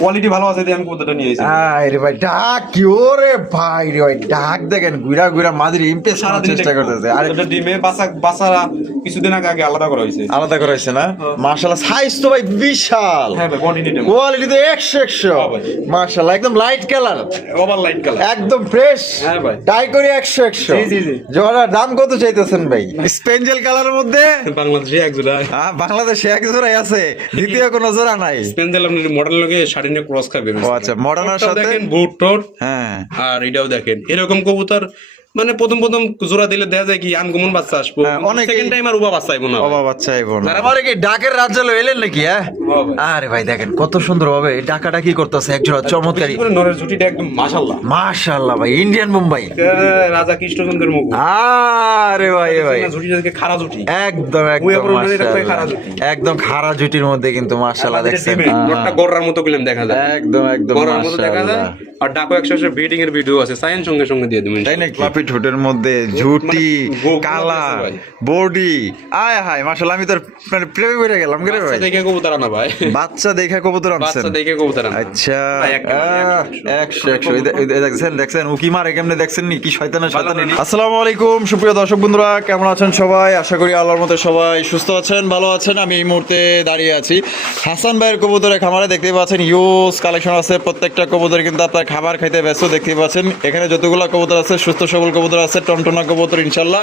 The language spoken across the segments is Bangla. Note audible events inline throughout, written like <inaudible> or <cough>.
কোয়ালিটি ভালো আছে আমি কবুতরটা নিয়ে এসেছি। আরে ভাই ডাক কি ওরে ভাই রে ভাই ডাক দেখেন গুইরা গুইরা মাদির ইমপ্রেস করার চেষ্টা করতেছে। আরে কবুতরটা ডিমে বাসা বাসারা কিছুদিন আগে আগে আলাদা করা হয়েছে। আলাদা করা হয়েছে না? মার্শাল্লাহ সাইজ তো ভাই বিশাল। হ্যাঁ ভাই কোয়ালিটি তো একশো একশো। হ্যাঁ ভাই। মার্শাল্লাহ একদম light colour over light colour একদম ফ্রেশ হ্যাঁ ভাই। টাই করে একশো একশো। জি, জি, জি। জোড়ার দাম কত চাইতেছেন ভাই? <laughs> স্পেঞ্জেল কালারের মধ্যে? বাংলাদেশে এক জোড়া। আহ, বাংলাদেশে এক জোড়াই আছে। <laughs> দ্বিতীয় কোনো জোড়া নাই। স্পেন্সেল আপনি মডেল লগে শাড়ি নিয়ে ক্রস খাবে আচ্ছা, মডার্নার সাথে- দেখেন বুট হ্যাঁ। আর এটাও দেখেন। এরকম কবুতর মানে প্রথম প্রথম জোড়া দিলে দেখা যায় কি আনকমন বাচ্চা আসব। হ্যাঁ, সেকেন্ড টাইম আর উবা বাচ্চা আইবো না বাবা চাই বোন আরে কি ডাকের রাজ্য এলেন নাকি হ্যাঁ? হ্যাঁ আরে ভাই দেখেন কত সুন্দর ভাবে ডাকাটা কি করতেছে এক জোড়া চমৎকারী। নরের জুটিটা একদম মাশাল্লাহ মাশাআল্লাহ ভাই ইন্ডিয়ান মুম্বাই রাজা কৃষ্ণচন্দ্রের মুখ আরে ভাই ভাই। জুটিটা দেখে খারা জুটি। একদম একদম। একদম খারা জুটির মধ্যে কিন্তু মাশাআল্লাহ দেখছেন। নোটটা মতো করলাম দেখা যায়। একদম একদম গড়ার মতো দেখা যায়। আর ডাকো একশো ব্রিডিং এর ভিডিও আছে। সাইন সঙ্গে সঙ্গে দিয়ে দেবেন। তাই না ক্লাপি ঠোঁটের মধ্যে ঝুটি মানে কালা বডি। আয় হায় মাশাআল্লাহ আমি তোর মানে প্রেমে পড়ে গেলাম রে ভাই? দেখে কবুতর আনা ভাই। বাচ্চা দেখে কবুতর আনছেন? বাচ্চা দেখে কবুতর আনা আচ্ছা দেখছেন দেখছেন মারে কেমনে দেখছেন নি? কি শয়তানা। শয়তানি আসসালামু আলাইকুম সুপ্রিয় দর্শক বন্ধুরা কেমন আছেন সবাই? আশা করি আল্লাহর মতো সবাই সুস্থ আছেন ভালো আছেন। আমি এই মুহূর্তে দাঁড়িয়ে আছি। হাসান ভাইয়ের কবুতরের খামারে দেখতে পাচ্ছেন ইউজ কালেকশন আছে। প্রত্যেকটা কবুতর কিন্তু আপনার খাবার খাইতে ব্যস্ত দেখতে পাচ্ছেন। এখানে যতগুলো কবুতর আছে, সুস্থ সবল কবুতর আছে, টনটনা কবুতর ইনশাল্লাহ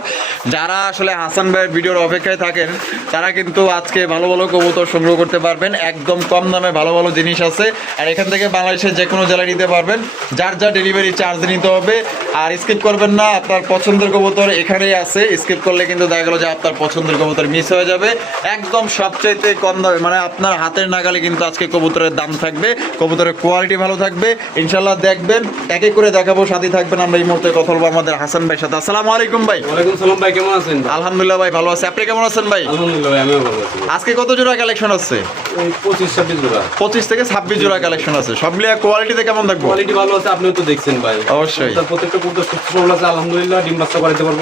যারা আসলে হাসান ভাইয়ের ভিডিওর অপেক্ষায় থাকেন, তারা কিন্তু আজকে ভালো ভালো কবুতর সংগ্রহ করতে পারবেন। একদম কম দামে ভালো ভালো জিনিস আছে। আর এখান থেকে বাংলাদেশের যে কোনো জেলায় নিতে পারবেন। যার যা ডেলিভারি চার্জ নিতে হবে। আর স্কিপ করবেন না, আপনার পছন্দের কবুতর এখানেই আছে। স্কিপ করলে কিন্তু দেখা গেলো যে আপনার পছন্দের কবুতর মিস হয়ে যাবে। একদম সবচাইতে কম দামে মানে আপনার হাতের নাগালে কিন্তু আজকে কবুতরের দাম থাকবে। কবুতরের কোয়ালিটি ভালো থাকবে। ইনশাল্লাহ দেখবেন এক এক করে দেখাবো সাথে থাকবেন আমরা এই মুহূর্তে কথা বলব আমাদের হাসান ভাই সাথে। আসসালামু আলাইকুম ভাই। ওয়ালাইকুম সালাম ভাই কেমন আছেন? আলহামদুলিল্লাহ ভাই ভালো আছে। আপনি কেমন আছেন ভাই? আলহামদুলিল্লাহ ভাই আমিও ভালো আছি। আজকে কত জোড়া কালেকশন আছে? ওই পঁচিশ ছাব্বিশ জোড়া। পঁচিশ থেকে ছাব্বিশ জোড়া কালেকশন আছে। সব মিলিয়ে কোয়ালিটিতে কেমন দেখব? কোয়ালিটি ভালো আছে আপনিও তো দেখছেন ভাই। অবশ্যই। তার প্রত্যেকটা সুস্থ সবল আছে আলহামদুলিল্লাহ ডিম বাচ্চা করাইতে পারব।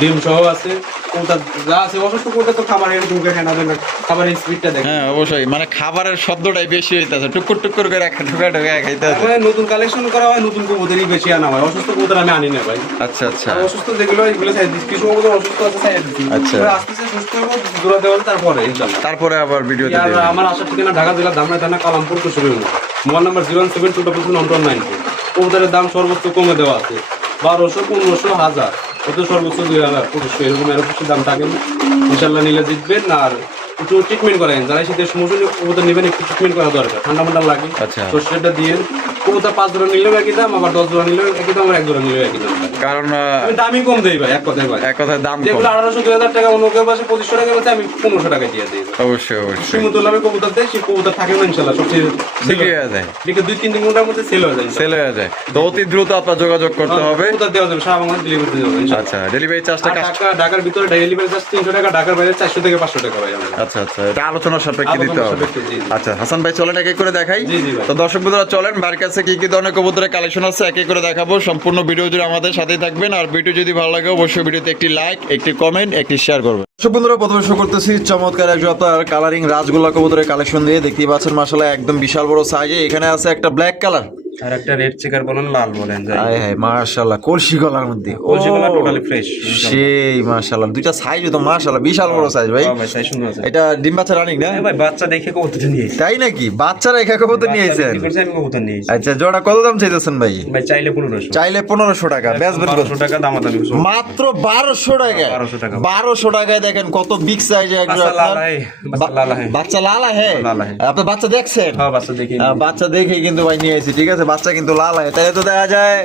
ডিম সহ আছে কবুতর যা আছে অসুস্থ তো খাবারের স্পিডটা দেখেন। হ্যাঁ অবশ্যই। মানে খাবারের শব্দটাই বেশি হইতেছে টুকুর টুকুর করে ঢুকা ঢুকা খাইতে আছে নতুন কালেকশন করা হয় নতুন কবুতরই বেশি আনা হয়। অসুস্থ কবুতর আমি আনি না ভাই। আচ্ছা আচ্ছা। অসুস্থ যেগুলো এগুলো সাইড দিচ্ছি। কিছু কবুতর অসুস্থ আছে সাইড দিচ্ছি। আচ্ছা। আস্তে আস্তে সুস্থ হব দূরা দেওয়াল তারপরে ইনশাল্লাহ তারপরে আবার আর দিবেন। আমার আসার ঠিকানা ঢাকা জেলা ধামরা থানা কালামপুর কুশলী mobile number zero seven two double one nine four কবুতরের দাম সর্বোচ্চ কমে দেওয়া আছে। বারোশো পনেরোশো হাজার। কত সর্বোচ্চ দুই হাজার পঁচিশশো এরকম এরকম কিছু দাম থাকে। ইনশাল্লাহ নিলে জিতবেন। আর একটু ট্রিটমেন্ট করেন যারা শীতের সমস্যা নেবেন একটু ট্রিটমেন্ট করা দরকার। ঠান্ডা ঠান্ডা লাগে। আচ্ছা। তো সেটা দিয়ে কবুতর পাঁচ জোড়া নিলেও একই দাম আবার দশ জোড়া নিলেও একই দাম আর এক জোড়া নিলেও একই দাম। কারণ দামই কম দেই ভাই এক কথায় ভাই এক কথায় দাম যেগুলো আঠারোশো দুই হাজার টাকা অন্য কেউ পাশে পঁচিশশো টাকা বলছে আমি পনেরোশো টাকা দিয়ে দিই অবশ্যই অবশ্যই। সীমিত লাভে কবুতর দেয় সেই কবুতর থাকে না ইনশাল্লাহ সবচেয়ে বিক্রি হয়ে যায়। বিকে দুই তিন দিন ঘণ্টার মধ্যে সেল হয়ে যায়। সেল হয়ে যায়। তো অতি দ্রুত আপনার যোগাযোগ করতে হবে। কবুতর দেওয়া যাবে সারা বাংলা ডেলিভারি দেওয়া। আচ্ছা ডেলিভারি চার্জটা ঢাকার ভিতরে ডেলিভারি চার্জ তিনশো টাকা ঢাকার বাইরে চারশো থেকে পাঁচশো টাকা ভাই। আচ্ছা আচ্ছা এটা আলোচনার সাপেক্ষে দিতে হবে। আচ্ছা হাসান ভাই চলেন এক এক করে দেখাই। তো দর্শক বন্ধুরা চলেন কাছে কি কি ধরনের কবুতরের কালেকশন আছে, এক করে দেখাবো। সম্পূর্ণ ভিডিও জুড়ে আমাদের সাথেই থাকবেন। আর ভিডিও যদি ভালো লাগে, অবশ্যই ভিডিওতে একটি লাইক একটি কমেন্ট একটি শেয়ার করবেন। বন্ধুরা, প্রথমে শুরু করতেছি চমৎকার এক আপনার কালারিং রাজগোল্লা কবুতরের কালেকশন দিয়ে। দেখতেই পাচ্ছেন মাসালা একদম বিশাল বড় সাইজে এখানে আছে একটা ব্ল্যাক কালার আর একটা রেড চেকার বলেন লাল বলেন। হায় হায় মাশাআল্লাহ কলসি গলার মধ্যে। কলসি গলা totally fresh, সেই মাশাআল্লাহ দুইটা সাইজ তো মাশাআল্লাহ বিশাল বড় সাইজ ভাই। হ্যাঁ ভাই তাই সুন্দর আছে। এটা ডিম বাচ্চা রানিং না? ভাই বাচ্চা দেখে কবুতরটা নিয়ে। তাই নাকি? একা কবুতর নিয়ে বাচ্চা আমি কবুতর নিয়ে আচ্ছা জোড়া কত দাম চাইতেছেন ভাই? ভাই চাইলে পনেরোশো। চাইলে পনেরোশো টাকা বেচবেন কত? বারোশো টাকা দামাদামি করছ। মাত্র বারোশো টাকা 1200 টাকা। বারোশো টাকায় দেখেন কত বিগ সাইজে বাচ্চা লাল বাচ্চা লাল হয়। বাচ্চা লাল হ্যাঁ হয়। আপনার বাচ্চা দেখছেন? হ্যাঁ বাচ্চা দেখে। বাচ্চা দেখে কিন্তু ভাই নিয়ে ঠিক আছে? বাচ্চা কিন্তু লাল হয়। তাহলে তো দেখা যায়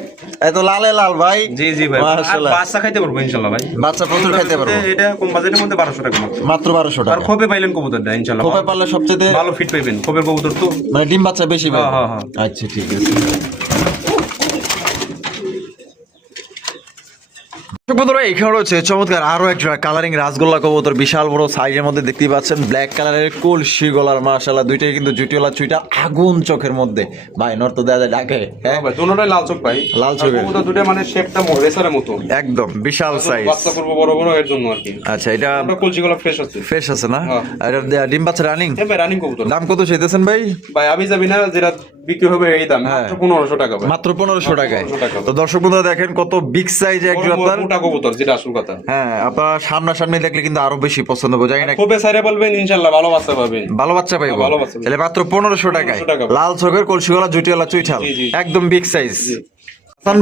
এত লালে লাল ভাই। জি জি ভাই। মাশাআল্লাহ। বাচ্চা খাইতে পারব ইনশাআল্লাহ ভাই। বাচ্চা প্রচুর খাইতে পারব। এটা কম বাজেটের মধ্যে বারোশো টাকা মাত্র। মাত্র বারোশো আর টাকা। খোপে পাইলেন কবুতরটা ইনশাল্লাহ খোপে পারলে সবচেয়ে ভালো ফিট পাইবেন খোপের কবুতর তো। মানে ডিম বাচ্চা বেশি ভাই। হ্যাঁ, হ্যাঁ, আচ্ছা ঠিক আছে। বন্ধুরা এখানে রয়েছে চমৎকার আরও একটা কালারিং রাসগোল্লা কবুতর বিশাল বড় সাইজের মধ্যে দেখতেই পাচ্ছেন। ব্ল্যাক কালারের কলসি গলার মাশাল্লাহ দুইটাই কিন্তু জুটিওয়ালা চুইটা আগুন চোখের মধ্যে। ভাই নর তো যায় ডাকে হ্যাঁ? ভাই দুটোটাই লাল চোখ ভাই। লাল কবুতর দুটো মানে শেপটা রেসারের মতো। একদম বিশাল সাইজ বাচ্চা করব বড় বড় এর জন্য আর কি। আচ্ছা এটা কলসি গুলো ফ্রেশ আছে। ফ্রেশ আছে না? হ্যাঁ। এটা ডিম বাচ্চা রানিং হ্যাঁ ভাই রানিং কবুতর। দাম কত চাইতেছেন ভাই? ভাই আমি যাবি না যেটা বিক্রি হবে এই দাম হ্যাঁ। মাত্র পনেরোশো টাকা মাত্র পনেরোশো টাকায়। তো দর্শক বন্ধুরা দেখেন কত বিগ সাইজ একজন আপনার মোটা কবুতর যেটা আসল কথা। হ্যাঁ আপনার সামনাসামনি দেখলে কিন্তু আরও বেশি পছন্দ হবে। জানি না খুবই সাইরে বলবেন ভালো বাচ্চা পাবেন। ভালো বাচ্চা পাইবো। হ্যাঁ। তাহলে মাত্র পনেরোশো টাকায়। লাল চোখের কলসিগলা জুটিওয়ালা চুইঠাল। একদম বিগ সাইজ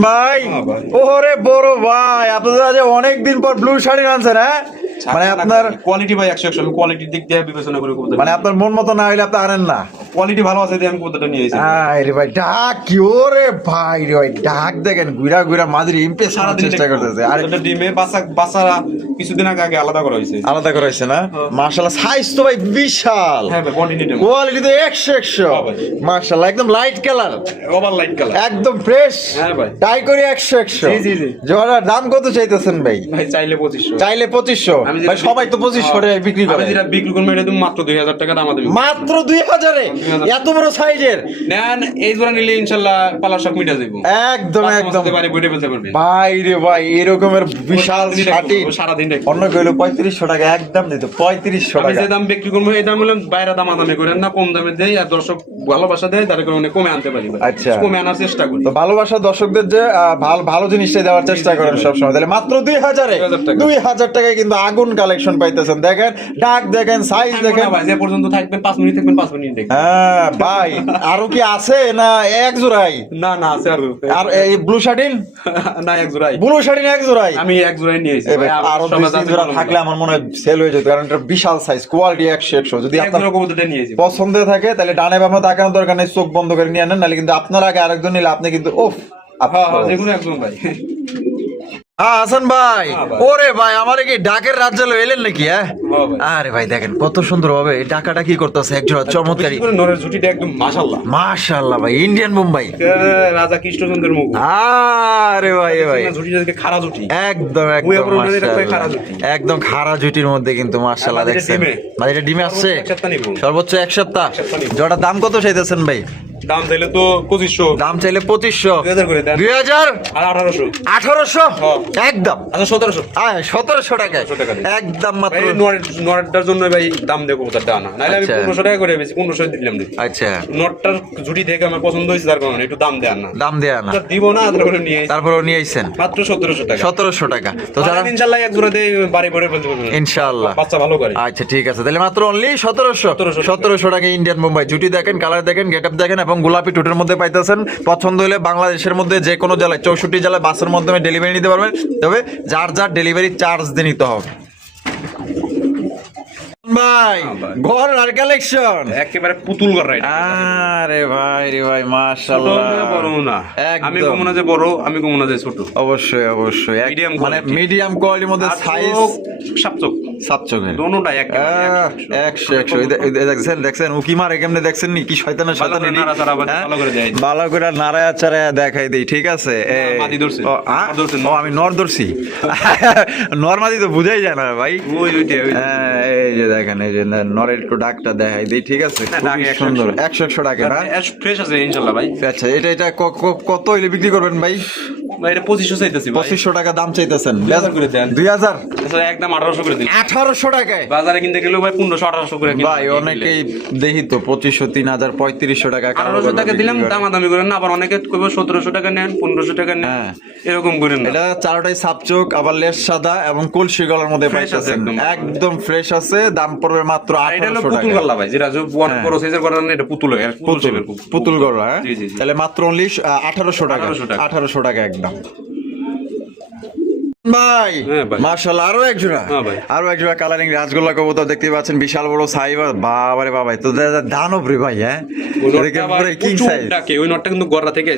ভাই। হ্যাঁ, ওরে বড় ভাই আপনাদের আজ অনেক দিন পর ব্লু শাড়ি আনছেন হ্যাঁ? মানে আপনার কোয়ালিটি ভাই একশো একশো কোয়ালিটির দিক দিয়ে বিবেচনা করে কবুতর মানে আপনার মন মতো না হইলে আপনি আনেন না। কোয়ালিটি ভালো আছে দিয়ে আমি কবুতরটা নিয়ে এসেছি আয় রে ভাই ডাক কি ওরে ভাই রে ভাই ডাক দেখেন গুইরা গুইরা মাঝরি ইমপ্রেস করার চেষ্টা করতেছে। আর ডিমে কিছুদিন আগে আগে আলাদা করা হয়েছে। আলাদা করা না? মার্শাল্লাহ সাইজ তো ভাই বিশাল। হ্যাঁ ভাই কোয়ান্টিটি কোয়ালিটি তো একশো একশো। হ্যাঁ একদম light colour over light colour একদম ফ্রেশ হ্যাঁ ভাই। টাই করি একশো একশো। দাম কত চাইতেছেন ভাই? ভাই চাইলে পঁচিশশো। চাইলে পঁচিশশো। ভাই সবাই তো পঁচিশশো করে বিক্রি করে। যেটা বিক্রি করব এটা তুমি মাত্র দুই হাজার টাকা দাম আমাদের মাত্র দুই হাজারে? এত বড় সাইজের? নেন এই জোড়া নিলে ইনশাল্লাহ পালার শখ মিটা যাব একদম একদম। বাড়ি বইটে ফেলতে পারবে। ভাই রে ভাই এরকমের বিশাল সারাদিন অন্য কইলো পঁয়ত্রিশশো টাকা একদম দিত পঁয়ত্রিশশো টাকা। যে দাম বিক্রি করব এই দাম হলে বাইরে দাম দামে করেন না কম দামে দেয় আর দর্শক ভালোবাসা দেয় তার কারণে কমে আনতে পারি। আচ্ছা। কমে আনার চেষ্টা করি। ভালোবাসা দর্শকদের যে ভালো ভালো জিনিসটাই দেওয়ার চেষ্টা করেন সবসময়। তাহলে মাত্র দুই হাজারে দুই হাজার টাকায় কিন্তু আগুন কালেকশন পাইতেছেন। দেখেন ডাক দেখেন সাইজ দেখেন। যে পর্যন্ত থাকবেন পাঁচ মিনিট থাকবেন পাঁচ মিনিট দেখবেন। হ্যাঁ ভাই আরও কি আছে না এক জোড়াই? না না আছে আরও আর এই ব্লু শার্টিন না এক জোড়াই। ব্লু শার্টিন এক জোড়াই? আমি এক জোড়াই নিয়েছি আরও দুই জোড়া থাকলে আমার মনে হয় সেল হয়ে যেত কারণ এটা বিশাল সাইজ কোয়ালিটি একশো একশো যদি আপনার পছন্দ থাকে তাহলে ডানে বামে তাকানোর দরকার নেই চোখ বন্ধ করে নিয়ে আনেন নাহলে কিন্তু আপনার আগে আরেকজন নিলে আপনি কিন্তু ওফ 아파. 아, 아, 아, 아, 아, 아, 아, 아, 아, 아, 아, 아, 아, 아, হ্যাঁ ভাই। ওরে ভাই আমার কি ডাকের রাজ্য এলেন নাকি হ্যাঁ? হ্যাঁ ভাই। আরে ভাই দেখেন কত সুন্দর এই ডাকাটা কি করতেছে একজোড়া চমৎকারী। নরের একদম মাশাআল্লাহ। ভাই ইন্ডিয়ান মুম্বাই রাজা কৃষ্ণচন্দ্রের মুখ। আরে ভাই ভাই। খারা ঝুটি? একদম একদম। খাড়া খাড়া জুটির মধ্যে কিন্তু মাশাআল্লাহ দেখছেন। ডিমে। মানে এটা ডিমে আসছে। সর্বোচ্চ এক সপ্তাহ? সপ্তাহ জোড়ার দাম কত চাইতেছেন ভাই? দাম চাইলে তো পঁচিশশো। দাম চাইলে পঁচিশশো। দুই হাজার দুই হাজার? আর আঠারোশো। আঠারোশো? হ্যাঁ। একদম। আচ্ছা সতেরোশো। সতেরোশো টাকা একদম মাত্র। নটটার জন্য ভাই দাম দেবো তার নাহলে আমি আচ্ছা। পনেরোশো টাকা করে বেশি পনেরোশো দিলাম আচ্ছা। নটটার ঝুটি দেখে আমার পছন্দ হয়েছে তার কারণে একটু দাম না। দাম দেয়া না। দিব না তারপরে নিয়ে নিয়ে আইছেন। মাত্র সতেরোশো টাকা। সতেরোশো টাকা। তো যারা ইনশাল্লাহ এক জোড়া দিয়ে বাড়ি ভরে পারবেন বাচ্চা ভালো করে। আচ্ছা ঠিক আছে। তাহলে মাত্র অনলি সতেরোশো। সতেরোশো টাকা। ইন্ডিয়ান মুম্বাই জুটি দেখেন কালার দেখেন গেট আপ দেখেন এবং গোলাপি টুটের মধ্যে পাইতেছেন। পছন্দ হলে বাংলাদেশের মধ্যে যে কোনো জেলায় চৌষট্টি জেলায় বাসের মাধ্যমে ডেলিভারি নিতে পারবেন। তবে যার যার ডেলিভারি চার্জ দিয়ে নিতে হবে। ভাই হ্যাঁ ঘর আর কালেকশন একেবারে পুতুল ঘর রাইট আরে ভাই রে ভাই মাশাআল্লাহ। বড় না। আমি। না যে বড় আমি কমো না যে ছোট। অবশ্যই অবশ্যই। মিডিয়াম মানে মিডিয়াম কোয়ালিটির মধ্যে সাইজ সাপচোক দোনোটাই একশো। একশো। দেখছেন দেখছেন উকি মারে কেমনে দেখছেন নি কি শয়তানের হ্যাঁ? ভালো করে দেখাই দিই ঠিক আছে। আমি নর ধরছি। <laughs> নর্মাদি তো বুঝাই যায় না ভাই। হ্যাঁ, এই যে দেখেন এই যে নরের একটু ডাকটা দেখাই দিই ঠিক আছে? হ্যাঁ, একশো, সুন্দর। একশো। একশো একশো ডাকে না? ফ্রেশ আছে ইনশাল্লাহ ভাই। আচ্ছা এটা এটা কত হইলে বিক্রি করবেন ভাই? এটা পঁচিশশো চাইতেছি পঁচিশশো টাকা দাম চাইতেছেন। করে দেন। দুই হাজার? একদম আঠারোশো করে দিন। আঠারোশো টাকায়? বাজারে কিনতে গেলেও ভাই পনেরোশো আঠারোশো করে ভাই অনেকেই দেখি তো পঁচিশশো তিন হাজার পঁয়ত্রিশশো টাকা আঠারোশো টাকা দিলাম দামাদামি করেন না আবার অনেকে কইবো সতেরোশো টাকা নেন পনেরোশো টাকা নেন হ্যাঁ। এরকম করেন এটা চারোটাই সাপচোক আবার লেস সাদা এবং কলসি গলার মধ্যে পাইতেছেন। একদম। ফ্রেশ আছে দাম পড়বে মাত্র পুতুল গল্লা ভাই যেটা অনেক বড় সাইজের করার এটা পুতুল পুতুল গড়া হ্যাঁ। তাহলে মাত্র অনলি আঠারোশো টাকা। 1800 টাকা। আঠারোশো টাকা একদম। ভাই হ্যাঁ ভাই। মার্শাল আরও এক জোড়া হ্যাঁ আরও এক জোড়া কালারিং রাজগোল্লা কবুতর দেখতে পাচ্ছেন বিশাল বড় সাইবার বাবারে বাবাই তো দানব রে ভাই হ্যাঁ? কিং সাইজ ওই নটটা কিন্তু গড়া থেকে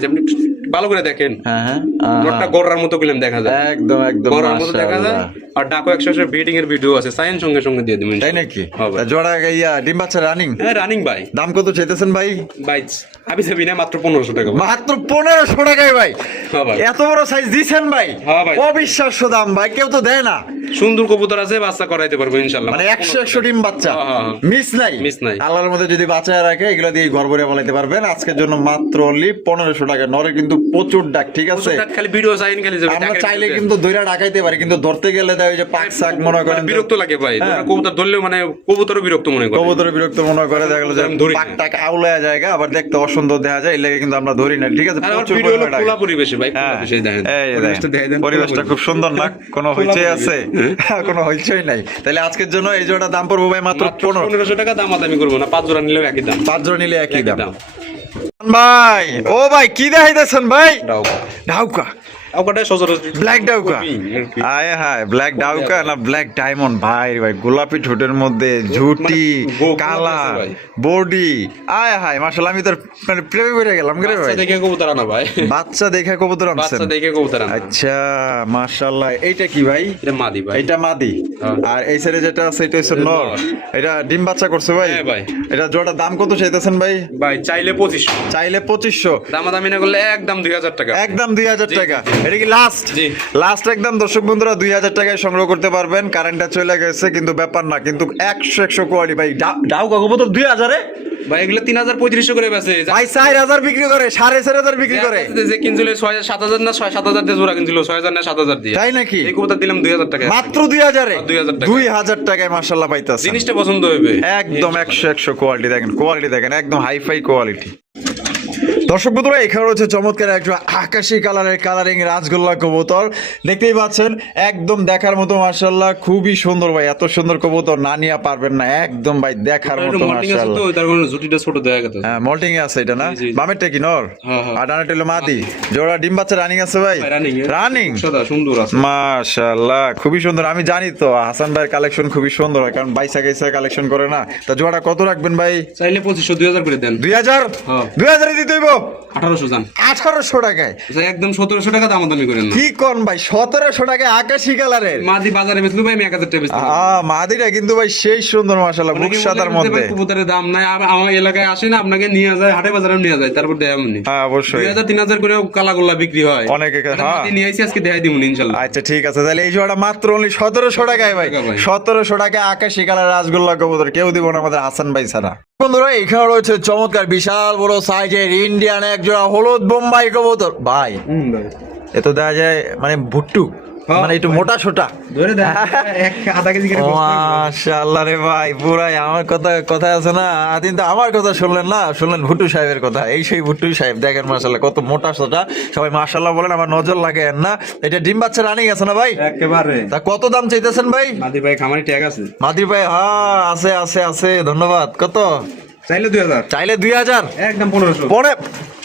ভালো করে দেখেন। হ্যাঁ হ্যাঁ। নটটা গড়ার মতো গেলাম দেখা যায়। একদম একদম গড়ার মতো দেখা যায়। আর ডাকো একশো একশো বিডিং এর ভিডিও আছে। সাইন সঙ্গে সঙ্গে দিয়ে দিবেন। তাই নাকি? হ্যাঁ জোড়া ইয়া ডিম বাচ্চা রানিং হ্যাঁ রানিং ভাই। দাম কত চাইতেছেন ভাই? বাইচ আমি না মাত্র পনেরোশো টাকা মাত্র পনেরোশো টাকায় ভাই। হ্যাঁ এত বড় সাইজ দিছেন ভাই। হ্যাঁ অবিশ্বাস্য দাম ভাই কেউ তো দেয় না। সুন্দর কবুতর আছে বাচ্চা করাইতে পারব ইনশাল্লাহ মানে একশো একশো ডিম বাচ্চা। হ্যাঁ, হ্যাঁ, হ্যাঁ। মিস নাই? Miss নাই। আল্লাহর মধ্যে যদি বাচ্চায় রাখে এগুলো দিয়ে ঘর ভরে বলাইতে পারবেন। আজকের জন্য মাত্র অনলি পনেরোশো টাকা। নরে কিন্তু প্রচুর ডাক ঠিক আছে? খালি ভিডিও চাইন খালি আমরা চাইলে কিন্তু দইরা ডাকাইতে পারি কিন্তু ধরতে গেলে দেয় যে পাক শাক মনে করেন মানে বিরক্ত লাগে ভাই হ্যাঁ। কবুতর মানে কবুতরও বিরক্ত মনে করে। বিরক্ত মনে করে দেখা গেলো যে। পাক টাক আউলায় জায়গা আবার দেখতে অসুন্দর দেখা যায় এই লেগে কিন্তু আমরা ধরি না ঠিক আছে? প্রচুর ভিডিও হলো খোলা পরিবেশে ভাই খোলা হ্যাঁ, পরিবেশটা খুব সুন্দর না? কোনো <laughs> হইচই আছে? হ্যাঁ। কোনো হইচই নাই। তাহলে আজকের জন্য এই জোড়া দাম পড়ব ভাই মাত্র পনেরো পনেরোশো টাকা দাম আদামি করব না পাঁচ জোড়া নিলেও একই দাম। পাঁচ জোড়া নিলে একই দাম। ভাই। ও ভাই কি দেখাইতেছেন ভাই? ডাউ ঢাউকা সচরাচর ব্ল্যাক ডাউকা কপি, আর কি। আয় হায় ব্ল্যাক ডাউকা না ব্ল্যাক ডায়মন্ড ভাই ভাই গোলাপি ঠোঁটের মধ্যে ঝুটি মানে গো- কালা গোলাপি আছে ভাই। বডি। আয় হায় মাশাআল্লাহ আমি তোর মানে প্রেমে পড়ে গেলাম রে ভাই। দেখে কবুতর আনা ভাই। বাচ্চা দেখে কবুতর আনছেন? বাচ্চা দেখে কবুতর আনা আচ্ছা মাশাআল্লাহ। এইটা কি ভাই? এটা মাদি ভাই। এটা মাদি। হ্যাঁ। আর এই সাইডে যেটা আছে এটা হচ্ছে নর। এটা ডিম বাচ্চা করছে ভাই? হ্যাঁ ভাই। এটা জোড়া দাম কত চাইতেছেন ভাই? ভাই চাইলে পঁচিশশো। চাইলে পঁচিশশো। দামাদামি না করলে একদম দুই হাজার টাকা। একদম দুই হাজার জি, টাকা। জি, জি। এটা কি লাস্ট লাস্ট একদম দর্শক বন্ধুরা দুই হাজার টাকায় সংগ্রহ করতে পারবেন। কারেন্টটা চলে গেছে কিন্তু ব্যাপার না কিন্তু একশো একশো কোয়ালি ভাই ডাউ কাকু তো দুই হাজারে? ভাই এগুলো তিন হাজার পঁয়ত্রিশশো করে বেছে ভাই চার হাজার বিক্রি করে সাড়ে চার হাজার বিক্রি করে। যে কিনছিল ছয় হাজার সাত হাজার না ছয় সাত হাজার দিয়ে জোড়া কিনছিল ছয় হাজার না সাত হাজার দিয়ে। তাই নাকি? এই কবুতর দিলাম দুই হাজার টাকা মাত্র দুই হাজারে? দুই হাজার টাকা। দুই হাজার টাকায় মার্শাল্লাহ পাইতেছে জিনিসটা পছন্দ হবে। একদম একশো একশো কোয়ালিটি দেখেন কোয়ালিটি দেখেন একদম হাইফাই কোয়ালিটি দর্শক বন্ধুরা এখানে রয়েছে চমৎকার একটা আকাশি কালারের কালারিং রাজগোল্লা কবুতর। দেখতেই পাচ্ছেন একদম দেখার মতো মার্শাল্লাহ খুবই সুন্দর ভাই এত সুন্দর কবুতর না নিয়ে পারবেন না একদম ভাই দেখার মতো মার্শাল্লাহ কারণে জুটিটা ছোট দেখা গেছে। হ্যাঁ মল্টিং এ আছে এটা না। বামেরটা কি নর? হ্যাঁ, হ্যাঁ। আর ডানাটা হলো মাদি। জোড়া ডিম বাচ্চা রানিং আছে ভাই? রানিং সুন্দর আছে। মাশাআল্লাহ খুবই সুন্দর। আমি জানি তো হাসান ভাইয়ের কালেকশন খুবই সুন্দর হয় কারণ বাইসা গাইসা কালেকশন করে না। তা জোড়া কত রাখবেন ভাই? চাইলে পঁচিশশো দুই হাজার করে দেন। দুই হাজার? হ্যাঁ। দুই হাজারে দিতে হইব? আঠারোশো যান। আঠারোশো টাকায়? আচ্ছা, একদম সতেরোশো টাকা দামাদামি করেন কি কোন ভাই সতেরোশো টাকায় আকাশি কালারের। মাদি বাজারে বেচলো ভাই আমি এক হাজার টাকা বেচলাম মাদিটা কিন্তু ভাই সেই সুন্দর মাশাল্লাহ বুক অনেকে সাদার বলে যে মধ্যে। কবুতরের দাম নাই আমার এলাকায় আসে না আপনাকে নিয়ে যায় হাটে বাজারে নিয়ে যায় তারপর দেয় এমনি। হ্যাঁ অবশ্যই। দুই হাজার তিন হাজার করে বিক্রি হয়। অনেকে হ্যাঁ। নিয়ে আজকে দেখাই দিব ইনশাল্লাহ। আচ্ছা ঠিক আছে তাহলে এই জোড়াটা মাত্র অনলি সতেরোশো টাকায় ভাই। সতেরোশো টাকায় আকাশি কালার রাসগোল্লা কবুতর কেউ দিব না আমাদের হাসান ভাই ছাড়া। বন্ধুরা এখানে রয়েছে চমৎকার বিশাল বড় সাইজের ইন্ডিয়ান একজোড়া হলুদ বোম্বাই কবুতর। ভাই। এ তো দেখা যায় মানে ভুট্টু। মানে একটু মোটা সোটা। ধরে মাশাআল্লাহ রে ভাই পুরাই আমার কথা কথা আছে না? আদিন তো আমার কথা শুনলেন না? শুনলেন ভুট্টু সাহেবের কথা। এই সেই ভুট্টু সাহেব দেখেন মাশাআল্লাহ কত মোটা সোটা। সবাই মাশাআল্লাহ বলেন আমার নজর লাগে না? এটা ডিম বাচ্চা রানিং আছে না ভাই? একেবারে। তা কত দাম চাইতেছেন ভাই? ভাই খামারি ট্যাগ আছে। মাদির ভাই হ্যাঁ আছে আছে আছে ধন্যবাদ। কত? চাইলে দুই হাজার। চাইলে দুই হাজার? একদম পনেরোশো। পনে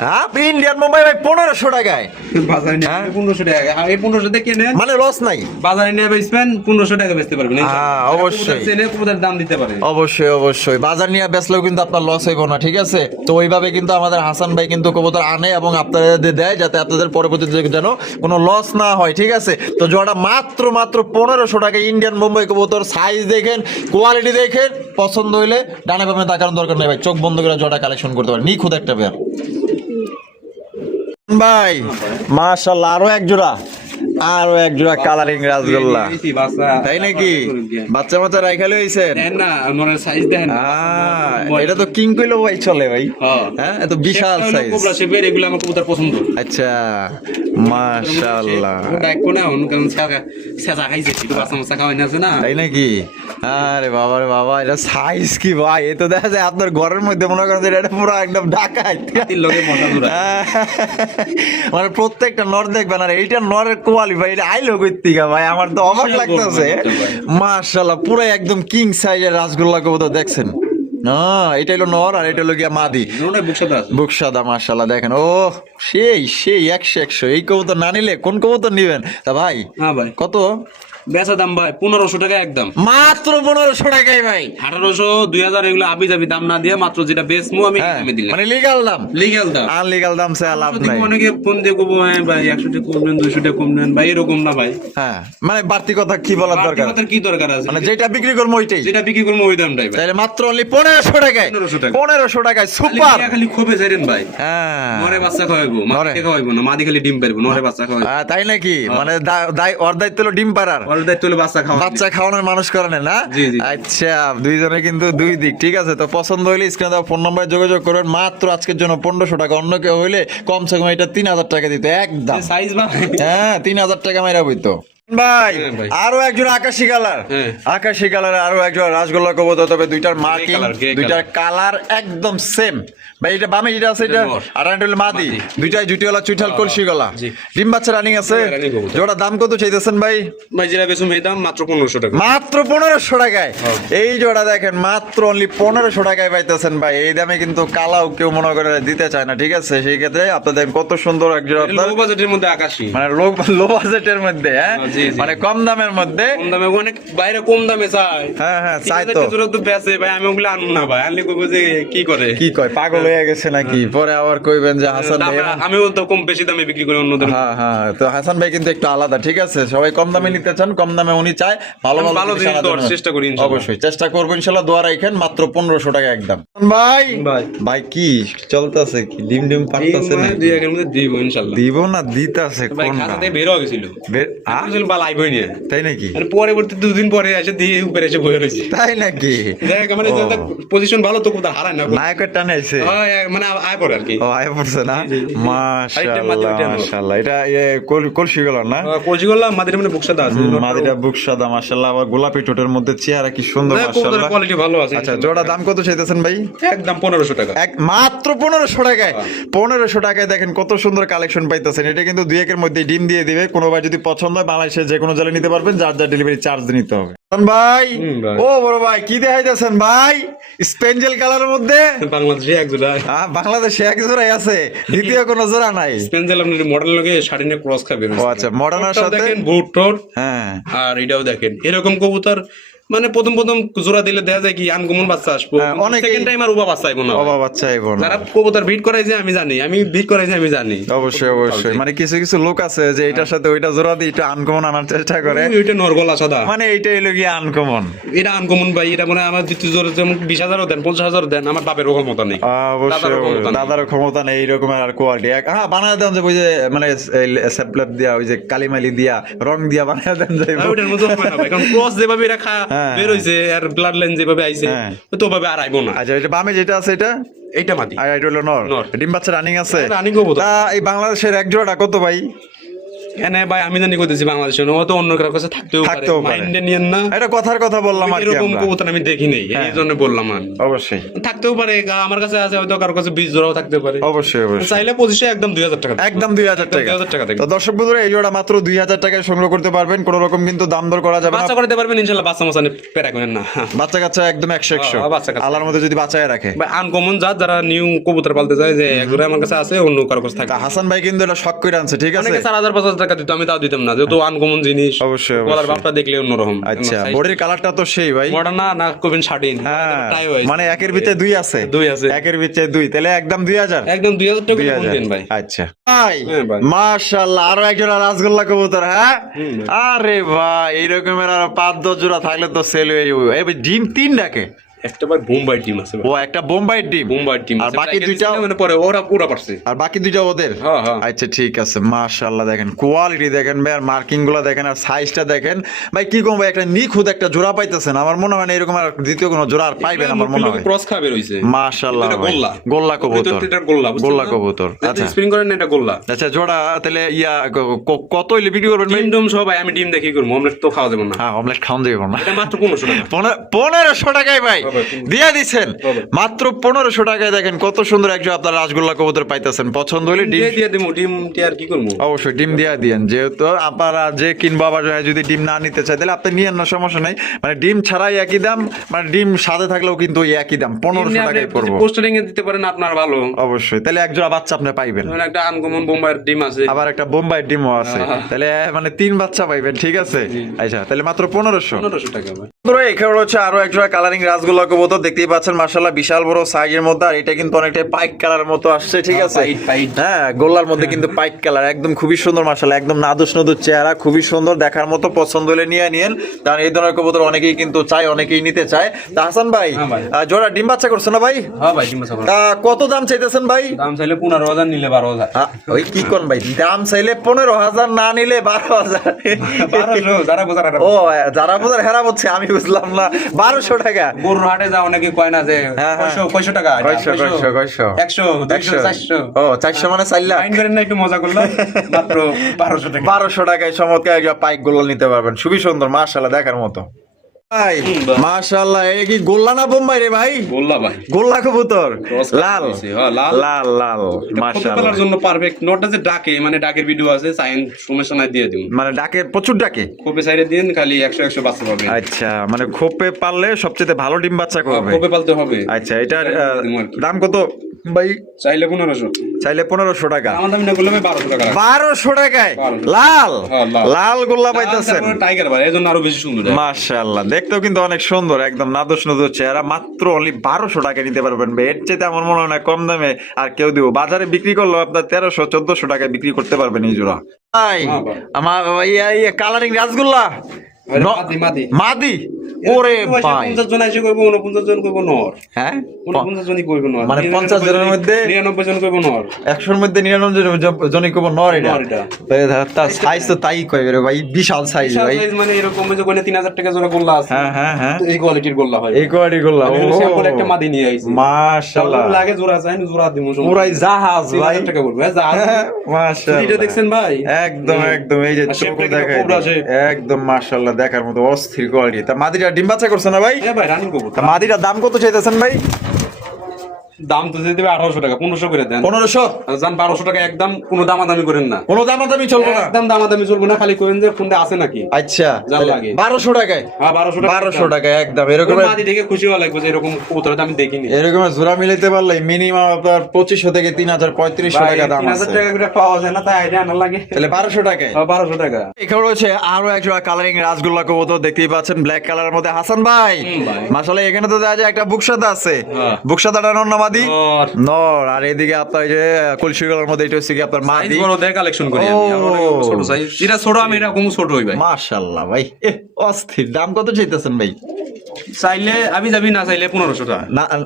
হ্যাঁ ইন্ডিয়ান মুম্বাই ভাই পনেরোশো টাকায়। বাজারে নিয়ে হ্যাঁ? পনেরোশো টাকা। এই পনেরোশো টাকা কিনে মানে লস নাই। বাজারে নিয়ে বেচবেন পনেরোশো টাকা বেচতে পারবেন হ্যাঁ, অবশ্যই। কবুতর চেনে দাম দিতে পারে। অবশ্যই অবশ্যই। বাজার নিয়ে বেচলেও কিন্তু আপনার লস হইব না ঠিক আছে? তো ওইভাবে কিন্তু আমাদের হাসান ভাই কিন্তু কবুতর আনে এবং আপনাদের দেয় যাতে আপনাদের পরবর্তীতে যেন কোনো লস না হয় ঠিক আছে? তো জোড়াটা মাত্র মাত্র পনেরোশো টাকা ইন্ডিয়ান মুম্বাই কবুতর সাইজ দেখেন কোয়ালিটি দেখেন। পছন্দ হইলে ডানে বামে তাকানোর দরকার নেই ভাই। চোখ বন্ধ করে জটা কালেকশন করতে পারে নিখুঁত একটা পেয়ার ভাই মাশাল্লাহ আরও এক জোড়া। আরও এক জোড়া কালারিং রাসগোল্লা। তাই নাকি? বাচ্চা বাচ্চা রাইখালে হইছেন দেন না মনের সাইজ দেন। এটা তো কিং কইলো ভাই চলে ভাই। হ্যাঁ। এত বিশাল সাইজ কোবরা শেপের, এগুলো আমার কবুতর পছন্দ। আচ্ছা মাশাআল্লাহ। ও কোনে হন কারণ ছেঁচা- ছেঁচা খাইছে একটু বাচ্চা মাচ্চা খাওয়াই না না। তাই নাকি? আরে বাবা রে বাবা এটা সাইজ কি ভাই? এ তো দেখা যায় আপনার ঘরের মধ্যে মনে করেন এটা পুরো একদম মানে প্রত্যেকটা নর দেখবেন আর এইটা নরের ভাই এটা আইলো ভাই আমার তো অবাক লাগতেছে। মাশাআল্লাহ পুরো একদম কিং সাইজের রাসগোল্লা কবুতর দেখছেন? না এটা হলো নর আর এটা হলো গিয়া মাদি। বুকসাদা বুক সাদা আছে মাশাল্লাহ দেখেন ও সেই সেই একশো একশো। এই কবুতর না নিলে কোন কবুতর নিবেন? তা ভাই হ্যাঁ ভাই। কত? বেচা দাম ভাই পনেরোশো টাকা একদম। মাত্র পনেরোশো টাকায় ভাই। আঠারোশো দুই হাজার এগুলো আবি যাবি দাম না দিয়ে মাত্র যেটা বেচমু আমি হ্যাঁ দামে দিলাম। মানে লিগাল দাম। লিগেল দাম। আনলিগাল দাম সে লাভ নাই। অনেকে ফোন দিয়ে কবো হ্যাঁ ভাই একশো টাকা কম নেন দুইশো টাকা কম নেন। ভাই এরকম না ভাই। হ্যাঁ মানে বাড়তি কথা কি বলার দরকার? কথার কি দরকার আছে? মানে যেটা বিক্রি করব ওইটাই। যেটা বিক্রি করব ওই দামটাই ভাই। তাহলে মাত্র অনলি পনেরোশো টাকায়। 1500 টাকা। পনেরোশো টাকায় সুপার খালি খোপে যাইরেন ভাই। হ্যাঁ। নরে বাচ্চা খাওয়াইবো। মাদি খাওয়াইবো না মাদি খালি ডিম পারব নরে বাচ্চা খাওয়াইবো। তাই নাকি? মানে দা- দায় ওর দায়িত্ব হলো ডিম পাড়ার। বাচ্চা খাওয়া বাচ্চা খাওয়ানোর মানুষ করে না। আচ্ছা দুইজনে কিন্তু দুই দিক ঠিক আছে? তো পছন্দ হলে স্ক্রিনে দেওয়া ফোন নাম্বারে যোগাযোগ করবেন। মাত্র আজকের জন্য পনেরোশো টাকা অন্য কেউ হইলে কমসে কম এটা তিন হাজার টাকা দিতে একদম। সাইজ হ্যাঁ তিন হাজার টাকা মাইরা বইতো। ভাই। আরও একজন আকাশি কালার। হ্যাঁ। আকাশি কালার আরও একজন রাসগোল্লা কবুতর তবে দুইটার মার্কিং দুইটার কালার একদম সেম ভাই এটা বামে যেটা আছে এটা আর একটা হলো মাদি। দুইটাই জুটিওয়ালা চুইঠাল কলসি গলা ডিম বাচ্চা রানিং আছে। হ্যাঁ। জোড়া দাম কত চাইতেছেন ভাই? ভাই যেটা বেসুম এই দাম মাত্র পনেরোশো টাকা। মাত্র পনেরোশো টাকায়। হ্যাঁ। এই জোড়া দেখেন মাত্র অনলি পনেরোশো টাকায় পাইতেছেন ভাই। এই দামে কিন্তু কালাও কেউ মনে করে দিতে চায় না ঠিক আছে? সেই ক্ষেত্রে আপনাদের কত সুন্দর এক জোড়া লো বাজেটের মধ্যে আকাশি। মানে লো লো বাজেটের মধ্যে হ্যাঁ? জি। মানে কম দামের মধ্যে। কম দামে অনেক বাইরে কম দামে চাই হ্যাঁ, হ্যাঁ, চাই তো। জোড়া তো বেচে ভাই আমি ওগুলো আনব না ভাই। আনলে কইবো যে কি করে? কি কয়? পাগল হয়ে গেছে নাকি? পরে আবার কইবেন যে হাসান ভাই আমিও তো কম বেশি দামে বিক্রি করি অন্যদের। হ্যাঁ হ্যাঁ তো হাসান ভাই কিন্তু একটু আলাদা ঠিক আছে? সবাই কম দামে নিতে চান কম দামে উনি চায়। ভালো ভালো ভালো জিনিস দেওয়ার চেষ্টা করি। অবশ্যই চেষ্টা করব ইনশাল্লাহ দোয়া রাখেন মাত্র পনেরোশো টাকা একদম। ভাই! ভাই। ভাই কি চলতেছে কি? ডিম ডিম পারতেছে না দুই একের মধ্যে দিব ইনশাল্লাহ। দিব না দিতেছে ভাই কোন খাতা থেকে বের হয়ে গেছিল। বের আসলে বা লাইভ হয়নি। তাই নাকি? আর পরবর্তী দুদিন পরে এসে দিয়ে উপরে এসে রয়েছে। তাই নাকি? দেখ মানে পজিশন ভালো তো কোথাও হারায় না। নায়কের টানে আইছে। হয়, মানে আয় পড়ে আর কি। ও আয় পড়ছে না? জি, জি। আরেকটা মাদি মাশাআল্লাহ মাশাআল্লাহ। এটা ইয়ে কলসি গেল না? কলসি করলাম মাদের মানে বুকসাদা আছে মাদিটা বুক মাশাআল্লাহ। আবার গোলাপি টোটের মধ্যে চেহারা কি সুন্দর মাশাআল্লাহ। কোয়ালিটি ভালো আছে। আচ্ছা জোড়া দাম কত চাইতেছেন ভাই? একদম পনেরোশো টাকা। এক মাত্র পনেরোশো টাকায়। পনেরোশো টাকায় দেখেন কত সুন্দর কালেকশন পাইতেছেন। এটা কিন্তু দুই একের মধ্যে ডিম দিয়ে দিবে। কোনো ভাই যদি পছন্দ হয় বাংলাদেশের যে কোনো জেলে নিতে পারবেন। যার যার ডেলিভারি চার্জ নিতে হবে। ভাই। ও বড় ভাই কি দেখাইতেছেন ভাই? স্পেঞ্জেল কালারের মধ্যে? বাংলাদেশে এক জোড়া আহ, বাংলাদেশে এক জোড়াই আছে। দ্বিতীয় কোনো জোড়া নাই। আপনার লগে শাড়ি নিয়ে ক্রস খাবে ও আচ্ছা, modern এর সাথে- দেখেন বুট হ্যাঁ। আর এটাও দেখেন। এরকম কবুতর মানে প্রথম প্রথম জোড়া দিলে দেখা যায় কি আনকমন বাচ্চা আসব। হ্যাঁ, অনেকেই- সেকেন্ড টাইম আর উবা বাচ্চা আইবো না। অবাব বাচ্চা আইব না। যারা কবুতর ভিট করাইছে আমি জানি আমি ভিট করাইছে আমি জানি। অবশ্যই অবশ্যই। মানে কিছু কিছু লোক আছে যে এটার সাথে ওইটা জোড়া দিয়ে একটু আনকমন আনার চেষ্টা করে। ওইটা নরগলা সাদা। মানে এইটা হলো গিয়ে আনকমন। এটা আনকমন ভাই এটা মানে আমার দ্বিতীয় জোর যেমন বিশ হাজারও দেন পঞ্চাশ হাজারও দেন আমার বাপের ক্ষমতা নেই। অবশ্যই। দাদার ক্ষমতা নেই। এইরকম আর কোয়ালিটি হ্যাঁ বানায় দেন যে ওই যে মানে স্যাপলাপ দিয়া ওই যে কালিমালি দিয়া রং দিয়া বানায় দেন যে ওইটার মতো হবে না কারণ ক্রস যেভাবে এটা খা হ্যাঁ, বের হইছে আর ব্লাড লাইন যেভাবে আইছে হ্যাঁ। তো ভাবে আর আইবো না। আচ্ছা এটা বামে যেটা আছে এটা? এইটা মাটি আর এটা হলো নর। ডিম বাচ্চা রানিং আছে। রানিং running তা এই বাংলাদেশের এক জোড়াটা কত ভাই। এনে ভাই আমি জানি বাংলাদেশে ও তো অন্য কারও কাছে থাকতেও পারে। মাইন্ডে নিয়েন না। এটা কথার কথা বললাম আর এরকম কবুতর আমি দেখি নাই এই জন্য বললাম আমি অবশ্যই। থাকতেও পারে আমার কাছে আছে হয়তো কারও কাছে বিশ জোড়াও থাকতে পারে। অবশ্যই অবশ্যই। চাইলে পঁচিশে একদম দুই হাজার টাকা। একদম দুই হাজার টাকা। 2000 টাকা। তো দর্শক বন্ধুরা এই জোড়া মাত্র দুই হাজার টাকায় সংগ্রহ করতে পারবেন। কোনো রকম কিন্তু দাম দর করা যাবে না। বাচ্চা করতে পারবেন ইনশাল্লাহ বাচ্চা মাসানে পেরা করেন না। বাচ্চা কাচ্চা একদম একশো একশো। হ্যাঁ, বাচ্চা কাচ্চা। আল্লাহর মধ্যে যদি বাঁচায় রাখে। ভাই আনকমন জাত যারা নিউ কবুতর পালতে চায় যে এক জোড়া আমার কাছে আছে অন্য কারও কাছে থাকে হাসান ভাই কিন্তু এটা করে আনছে ঠিক আছে? অনেকে চার হাজার পাঁচ হাজার টাকা দিত আমি তাও দিতাম না যেহেতু আনকমন জিনিস অবশ্যই, গলার দেখলে অন্যরকম। আচ্ছা বডির কালারটা তো সেই ভাই। না না শার্টিন হ্যাঁ মানে একের ভিতরে দুই আছে। দুই আছে। একের ভিতরে দুই তাহলে একদম দুই হাজার? একদম দুই হাজার টাকা দিন ভাই। আচ্ছা। ভাই। হ্যাঁ, মাশাল্লাহ আরও একজন রাসগোল্লা কবুতর হ্যাঁ? আরে ভাই এইরকমের আর পাঁচ দশ জোড়া থাকলে তো সেল হয়ে যাবে। ডিম তিন ডাকে। একটা ভাই বোম্বাই টিম আছে ও একটা বোম্বাই ডিম বোম্বাই টিম আর বাকি দুইটা মানে পরে ওরা পুরা পারছে। আর বাকি দুইটা ওদের? হ্যাঁ, হ্যাঁ। আচ্ছা ঠিক আছে। মাশাআল্লাহ দেখেন। কোয়ালিটি দেখেন ভাই আর মার্কিংগুলো দেখেন আর সাইজটা দেখেন। ভাই কি কম ভাই একটা নিখুঁত একটা জোড়া পাইতেছেন। আমার মনে হয় না এরকম আর দ্বিতীয় কোনো জোড়া আর পাইবেন আমার মনে হয়। ক্রস খাবে রইছে। মাশাআল্লাহ গোল্লা। গোল্লা কবুতর। এটা গোল্লা গোল্লা কবুতর। আচ্ছা। স্প্রিং করেন এটা গোল্লা। আচ্ছা জোড়া তাহলে ইয়া কত হইলে বিক্রি করবেন ভাই? ডিম ডুম আমি ডিম দেখি করব অমলেট তো খাওয়া যাবে না। হ্যাঁ অমলেট খাওয়ান যাবে না। এটা মাত্র পনেরোশো টাকা। টাকায় ভাই। বাবা, দিয়া দিচ্ছেন বাবা। মাত্র পনেরোশো টাকায় দেখেন কত সুন্দর একজন আপনার রাসগোল্লা কবুতর পাইতেছেন। পছন্দ হলে ডিম দিয়ে দেবো ডিম দিয়ে আর কি করব অবশ্যই ডিম দিয়া দিয়েন। যেহেতু আপনারা যে কিনবো আবার যদি ডিম না নিতে চাই তাহলে আপনি নিয়েন না সমস্যা নাই। মানে ডিম ছাড়াই একই দাম মানে ডিম সাথে থাকলেও কিন্তু ওই একই দাম। পনেরোশো টাকায় পড়ব পোস্টারিং এ দিতে পারেন আপনার ভালো। অবশ্যই তাহলে একজোড়া বাচ্চা আপনি পাইবেন। একটা আনকমন বোম্বাইয়ের ডিম আছে। আবার একটা বোম্বাই ডিমও আছে। তাহলে মানে তিন বাচ্চা পাইবেন ঠিক আছে? আচ্ছা তাহলে মাত্র পনেরোশো। পনেরোশো টাকা এখানে হচ্ছে আরও একজোড়া কালারিং রাসগোল্লা গুলা কবুতর দেখতেই পাচ্ছেন মার্শাল্লাহ বিশাল বড় সাইজের মধ্যে আর এটা কিন্তু অনেকটা পাইক কালার মতো আসছে ঠিক আছে? পাইট, পাইট। হ্যাঁ গোল্লার মধ্যে কিন্তু পাইক কালার একদম খুবই সুন্দর মার্শাল্লাহ একদম নাদুস নদুর চেহারা খুবই সুন্দর দেখার মতো পছন্দ হলে নিয়ে নিয়েন কারণ এই ধরনের কবুতর অনেকেই কিন্তু চায় অনেকেই নিতে চায়। তা হাসান ভাই হ্যাঁ জোড়া ডিম বাচ্চা করছে না ভাই? হ্যাঁ কত দাম চাইতেছেন ভাই? দাম চাইলে পনেরো হাজার নিলে বারো হাজার। ওই কি কোন ভাই? দাম চাইলে পনেরো হাজার না নিলে বারো হাজার। ও যারা বোঝার হেরা বলছে আমি বুঝলাম না। বারোশো টাকা। হাটে যাও নাকি কয় না যে হ্যাঁ, হ্যাঁ। কয়শো টাকা? কয়শো, কয়শো, কয়শো? একশো দুইশো চারশো। ও চারশো মানে চার লাখ। করেন না একটু মজা করল <laughs> মাত্র বারোশো টাকা। বারোশো টাকায় চমৎকার পাইকগুলো নিতে পারবেন। খুবই সুন্দর মার্শাল্লাহ দেখার মতো। ভাই হুম, ভাই। কি গোল্লা না বোম্বাই রে ভাই? বললা ভাই। গোল্লা কবুতর লাল। হ্যাঁ, লাল। লাল লাল মাশাল্লাহ ফটোর জন্য পারফেক্ট নোটটা যে ডাকে মানে ডাকের ভিডিও আছে সাইন সমস্যা দিয়ে দিন মানে ডাকে প্রচুর ডাকে? কোপে সাইডে দিন খালি একশো একশো বাচ্চা পাবে। আচ্ছা মানে খোপে পারলে সবচেয়ে ভালো ডিম বাচ্চা করবে। কোপে পালতে হবে। আচ্ছা এটার। দাম কত? ভাই? চাইলে পনেরোশো। চাইলে পনেরোশো টাকা। বারোশো টাকায়? লাল? হ্যাঁ, লাল। লাল গোল্লা পাইতেছেন। টাইগার ভাই এই আরও বেশি সুন্দর। মাশাআল্লাহ দেখতেও কিন্তু অনেক সুন্দর একদম নাদুস নদুর চেহারা মাত্র অনলি বারোশো টাকা নিতে পারবেন ভাই। এর চাইতে আমার মনে হয় না কম দামে আর কেউ দিব। বাজারে বিক্রি করলেও আপনার তেরোশো চোদ্দশো টাকায় বিক্রি করতে পারবেন এই জোড়া। ভাই হ্যাঁ, আমার কালারিং রাসগোল্লা মাদি মাদি। মাদি? ওরে ভাই। পঞ্চাশ জন এসে করব উনপঞ্চাশ জন করব নর। হ্যাঁ? উনপঞ্চাশ জনই করব নর। মানে 50 জনের মধ্যে- নিরানব্বই জন করব নর। একশোর মধ্যে নিরানব্বই জনই কব নর এটা। নর এটা। তো তার সাইজ তো তাই কয় রে ভাই বিশাল সাইজ ভাই। size মানে এরকম যে কোনে তিন হাজার টাকা জোড়া গোল্লা আছে। হ্যাঁ হ্যাঁ হ্যাঁ। এই কোয়ালিটির গোল্লা হয়। এই কোয়ারি গোল্লা আমি হলো একটা মাদি নিয়ে আইছি। মাশাআল্লাহ। লাগে জোড়া চাই না জোড়া দিব পুরাই জাহাজ তিন ভাই। টাকা বলব। হ্যাঁ, মাশাআল্লাহ। এটা দেখছেন ভাই? একদম একদম। এই যে চোখ দেখাই। একদম মাশাআল্লাহ। দেখার মতো অস্থির কোয়ালিটি তা মাদিটা ডিম বাচ্চা করছে না ভাই? ভাই রানিং করব মাদিটার দাম কত চাইতেছেন ভাই? দাম তো দেবে আঠারোশো টাকা পনেরোশো করে দেন। পনেরোশো? যান বারোশো টাকা একদম কোনো দামাদামি করেন না। কোনো দামাদামি চলবো না? একদম দামাদামি চলবে না খালি করেন যে ফোনটা আছে নাকি। আচ্ছা লাগে। বারোশো টাকায়? হ্যাঁ বারোশো টাকা। বারোশো টাকায় একদম। এরকম খুশি হওয়া লাগবে যে এরকম কবুতর আমি দেখিনি। এরকম জোড়া মিলাইতে পারলে মিনিমাম আপনার পঁচিশশো থেকে তিন হাজার পঁয়ত্রিশশো টাকা দাম হাজার টাকা করে পাওয়া যায় না তাই আইডিয়া আনা লাগে। তাহলে বারোশো টাকায়? হ্যাঁ, বারোশো টাকা। এখানে রয়েছে আরও এক জোড়া কালারিং রাসগোল্লা কবুতর দেখতেই পাচ্ছেন ব্ল্যাক কালারের মধ্যে। হাসান ভাই। মাসালে এখানে তো দেখা যায় একটা বুকসাদা আছে। হ্যাঁ। বুকসাদাটা আর নর। আর এদিকে আপনার যে যে কলসিগুলোর মধ্যে এটা হচ্ছে কি আপনার মাদি। বড় দেখে কালেকশন করি আমি। ছোট সাইজ এটা ছোট আমি এরকম ছোট হই ভাই। মাশাআল্লাহ ভাই। অস্থির। দাম কত চাইতেছেন ভাই? চাইলে আমি যাবি না চাইলে পনেরোশো টাকা।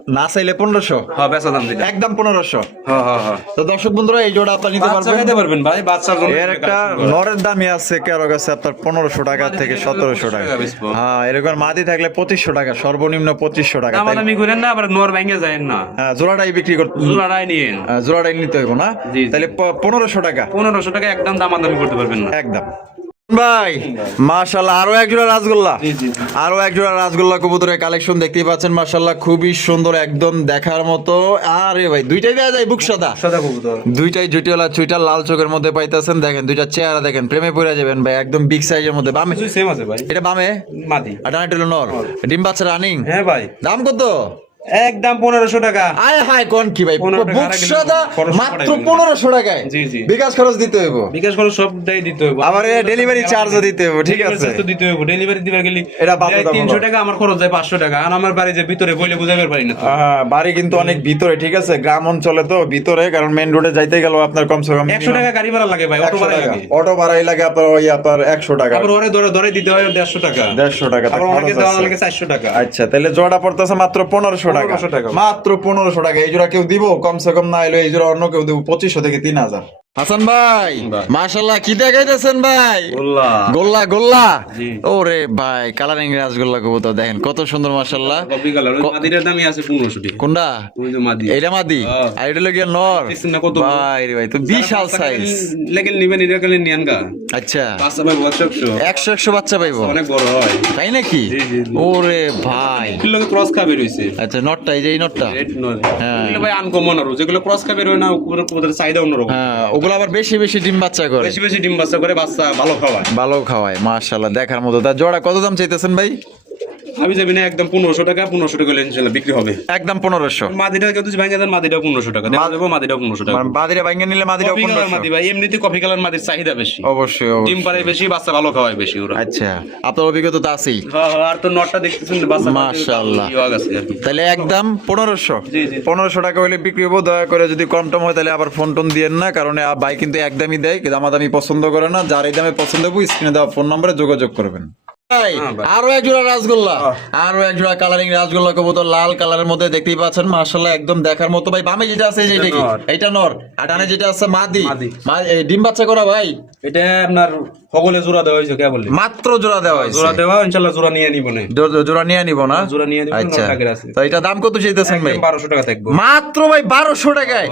না চাইলে পনেরোশো? হ্যাঁ বেচা দাম দিলে একদম পনেরোশো? হ্যাঁ হ্যাঁ হ্যাঁ। তো দর্শক বন্ধুরা এই জোড়া আপনার নিতে পারবেন। খাইতে পারবেন ভাই বাচ্চার জন্য এর একটা নরের দামই আছে কারও কাছে আপনার পনেরোশো টাকা থেকে সতেরোশো টাকা। হ্যাঁ এরকম মাদি থাকলে পঁচিশশো টাকা সর্বনিম্ন পঁচিশশো টাকা। তাই- দামাদামি করেন না আবার নোর ভেঙে যায় না। হ্যাঁ জোড়াটাই বিক্রি করতে জোড়াটাই নিয়ে হ্যাঁ, জোড়াটাই নিতে হইব না। তাহলে পনেরোশো টাকা। পনেরোশো টাকা একদম দাম দামাদামি করতে পারবেন না। একদম। ভাই মাশাল্লাহ আরও এক জোড়া রাসগোল্লা। আরও এক জোড়া রাসগোল্লা কবুতরের কালেকশন দেখতেই পাচ্ছেন মাশাল্লাহ খুবই সুন্দর একদম দেখার মতো। আরে ভাই দুইটাই দেওয়া যায় বুক সাদা? সাদা কবুতর। দুইটাই জুটিওয়ালা চুইটা লাল চোখের মধ্যে পাইতেছেন। দেখেন দুইটা চেহারা দেখেন প্রেমে পড়ে যাবেন ভাই একদম বিগ সাইজের মধ্যে। বামে? সেম আছে ভাই। এটা বামে? মাদি। আর ডানাটা নর। ডিম বাচ্চা রানিং হ্যাঁ ভাই। দাম কত? একদম পনেরোশো টাকা। আয় হায় কোন কি ভাই? 15 বুক সাদা মাত্র পনেরোশো টাকায়? জি, জি। বিকাশ খরচ দিতে হইব। বিকাশ করে সবটাই দিতে হবে আবার ডেলিভারি চার্জও দিতে হবে ঠিক আছে। তো দিতে হবে ডেলিভারি দিবার গেলে এটা। তিনশো টাকা আমার খরচ যায় পাঁচশো টাকা। আর আমার বাড়ি যে ভিতরে বইলে পারি না। বাড়ি কিন্তু অনেক ভিতরে ঠিক আছে? গ্রাম অঞ্চলে তো ভিতরে কারণ মেইন রোডে যাইতে গেল আপনার কমসে কম একশো টাকা গাড়ি ভাড়া লাগে ভাই অটো ভাড়া লাগে। অটো ভাড়াই লাগে আপনার ওই আপনার একশো টাকা। আবার ওরে ধরে ধরে দিতে হয় দেড়শো টাকা। দেড়শো টাকা আবার অনেকে দেওয়া লাগে চারশো টাকা। আচ্ছা তাহলে জোড়া পড়তেছে মাত্র পনেরোশো টাকা। মাত্র পনেরোশো টাকা। এই জোড়া কেউ দিব? কমসে কম না এলো এই জোড়া অন্য কেউ দিব। পঁচিশশো থেকে তিন হাজার। হাসান ভাই। মাশাল্লাহ কি দেখাইতেছেন ভাই? গোল্লা। গোল্লা। ওরে ভাই কালারিং রাসগোল্লা কবুতর দেখেন কত সুন্দর মাশাল্লাহ কোনটা? যে মাদি। হ্যাঁ। আর এটা লগিয়া নর? ভাই রে ভাই তো বিশাল সাইজ লেগেল নিবেন এটা গেলে নিয়ান গা। আচ্ছা। একশো একশো। বাচ্চা পাইবো? অনেক বড় হয়। তাই নাকি। ওরে ভাই। এগুলো ক্রস খাবে রয়েছে। আচ্ছা নটটা এই যে এই নটটা? হ্যাঁ। ভাই আনকমন আর। যেগুলো ক্রস খাবে রয় না ওগুলো ওদের চাহিদা অন্যরকম। হ্যাঁ ওগুলো আবার বেশি বেশি ডিম বাচ্চা করে। বেশি বেশি ডিম বাচ্চা করে বাচ্চা ভালো খাওয়ায়। ভালো খাওয়ায় দেখার মতো। তা জোড়া কত দাম চাইতেছেন ভাই? আমি যাবি না একদম পনেরোশো টাকা পনেরোশো টাকা ইনশাল্লাহ বিক্রি হবে। একদম পনেরোশো। মাদিটা কেউ যদি ভাঙে দেন মাদিটা পনেরোশো টাকা। যাবে মাদিটা পনেরোশো টাকা। মানে বাদিরে ভাঙ্গে নিলে পনেরোশো। মাদি ভাই এমনিতে কফি কালার মাদির চাহিদা বেশি। অবশ্যই ডিম পারে বেশি বাচ্চা ভালো খাওয়ায় বেশি ওরা। আচ্ছা আপনার অভিজ্ঞতা তো আছেই। হ্যাঁ, হ্যাঁ, আর তো নটটা দেখতেছেন বাচ্চা মাশাআল্লাহ। ইয়ে তাহলে একদম পনেরোশো। পনেরোশো টাকা হলে বিক্রি হব দয়া করে যদি কম টম হয় তাহলে আবার ফোন টোন দিয়েন না কারণ ভাই কিন্তু একদমই দেয় দামাদামি পছন্দ করে না যার এই দামে পছন্দ হবে স্ক্রিনে দেওয়া ফোন নম্বরে যোগাযোগ করবেন। আরও এক জোড়া রাসগোল্লা। হ্যাঁ। আরও এক জোড়া কালারিং রাসগোল্লা কবুতর লাল কালারের মধ্যে দেখতেই পাচ্ছেন। মাশাআল্লাহ একদম দেখার মতো। ভাই বামে যেটা আছে যেটা কি এটা নর। আর ডানে যেটা আছে মাদি। মাদি। মা- এই ডিম বাচ্চা করা ভাই? এটা আপনার সকলে জোড়া দেওয়া হয়েছে কে মাত্র জোড়া দেওয়া হয়েছে। জোড়া দেওয়া জোড়া নিয়ে নিব না। জোড়া নিয়ে নিব না? জোড়া নিয়ে নিব, আচ্ছা। তো এটা দাম কত চাইতেছেন ভাই? বারোশো টাকা থাকব মাত্র ভাই টাকায়।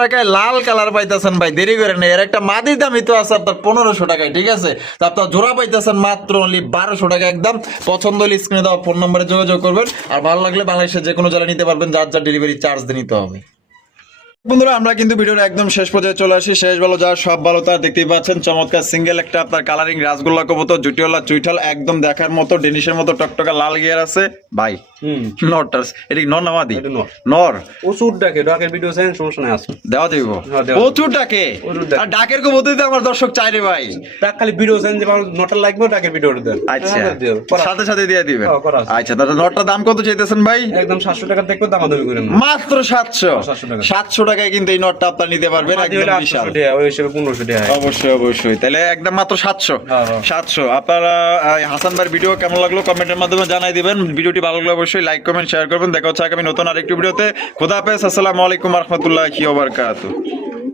টাকায় লাল কালার পাইতেছেন ভাই দেরি করেন। এর একটা মাদির দামই তো আছে আপনার পনেরোশো টাকায় ঠিক আছে? তো আপনার জোড়া পাইতেছেন মাত্র অনলি বারোশো টাকা একদম। পছন্দ হলে স্ক্রিনে দেওয়া ফোন নম্বরে যোগাযোগ করবেন। আর ভালো লাগলে বাংলাদেশের যে কোনো জায়গায় নিতে পারবেন যার যার ডেলিভারি চার্জ দিয়ে নিতে হবে। বন্ধুরা আমরা কিন্তু ভিডিওর একদম শেষ পর্যায়ে চলে আসি। শেষ ভালো যা সব ভালো তার দেখতেই পাচ্ছেন। চমৎকার সিঙ্গেল একটা আপনার কালারিং রাসগোল্লা কবুতর জুটিওয়ালা চুইঠাল একদম দেখার মতো ডেনিশের মতো টকটকা লাল গিয়ার আছে। ভাই হুম। এটি নর নামাদি এটা নর। নর। ডাকে ডাকের ভিডিও চাই সমস্যা নাই আসুন দেওয়া দিব। প্রচুর ডাকে। আর ডাকের কবুতর আমার দর্শক চাই রে ভাই। ডাক খালি ভিডিও চাই যে নটার লাগবে ডাকের ভিডিও দেন। আচ্ছা। হ্যাঁ, দিও। করা। সাথে সাথে দিয়ে দিবেন হ্যাঁ। আচ্ছা তাহলে দাম কত চাইতেছেন ভাই? একদম সাতশো টাকা দেখব মাত্র সাতশো। 700 টাকা। টাকায় কিন্তু এই নটটা আপনার নিতে পারবেন একদম বিশাল। ওই হিসেবে পনেরোশো টাকা অবশ্যই অবশ্যই। তাহলে একদম মাত্র সাতশো। হ্যাঁ, হ্যাঁ। সাতশো। আপনারা হাসান ভাইয়ের ভিডিও কেমন লাগল কমেন্টের মাধ্যমে জানাই দিবেন। ভিডিওটি ভালো লাগলে অবশ্যই লাইক কমেন্ট শেয়ার করবেন। দেখা হচ্ছে আগামী নতুন আরেকটি ভিডিওতে খোদা হাফেজ আসসালামু আলাইকুম রহমতুল্লাহ কি ওবরকাত